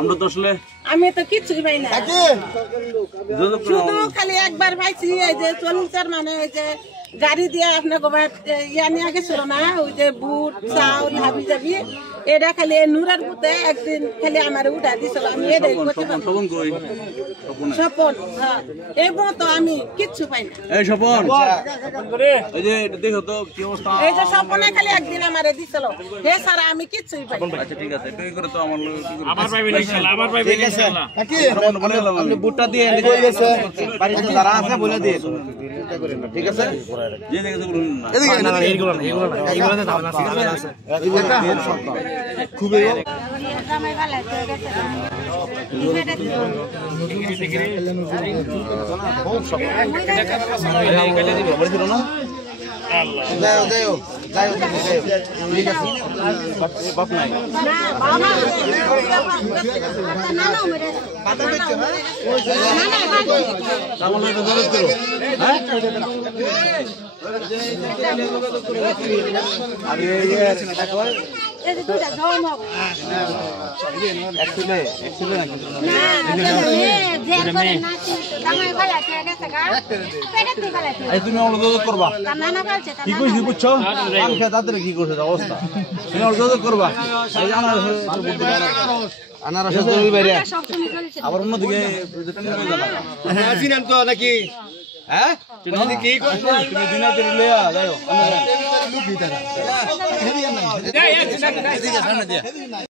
আমরা তো আসলে আমি তো কিছুই পাই না শুধু খালি একবার পাইছি এই যে চল্লিশের মানে ওই যে গাড়ি দিয়ে আপনার গোবার ইয়া নিয়ে গেছিল না ওই যে বুট চাউল হাবি যাবি এটা খালি নুরার বুতে একদিন খালি আমার উঠা দিছিল আমি এটাই করতে স্বপন এই তো আমি কিচ্ছু পাই না এই স্বপন এই যে দেখো তো কি অবস্থা এই যে স্বপনে খালি একদিন আমারে দিছিল হে স্যার আমি কিচ্ছুই পাই না আচ্ছা ঠিক আছে একটু করে তো আমার পাইবে ইনশাআল্লাহ আমার পাইবে ইনশাআল্লাহ আপনি বুটটা দিয়ে এনে গেছে বাড়িতে যারা আছে বলে দিয়ে ঠিক আছে যে দেখেছে বলুন না এইগুলো না এইগুলোতে দাম আছে খুবই জামাই ভালো হয়ে গেছে তুমি অনুরোধ করবা কি কইছি বুঝছো তাদের কি করছে অবস্থা তুমি অনুরোধ করবা আনারস আবার অন্যদিকে তো নাকি হ্যাঁ কি করছো তুমি দিনাতে লইয়া যাও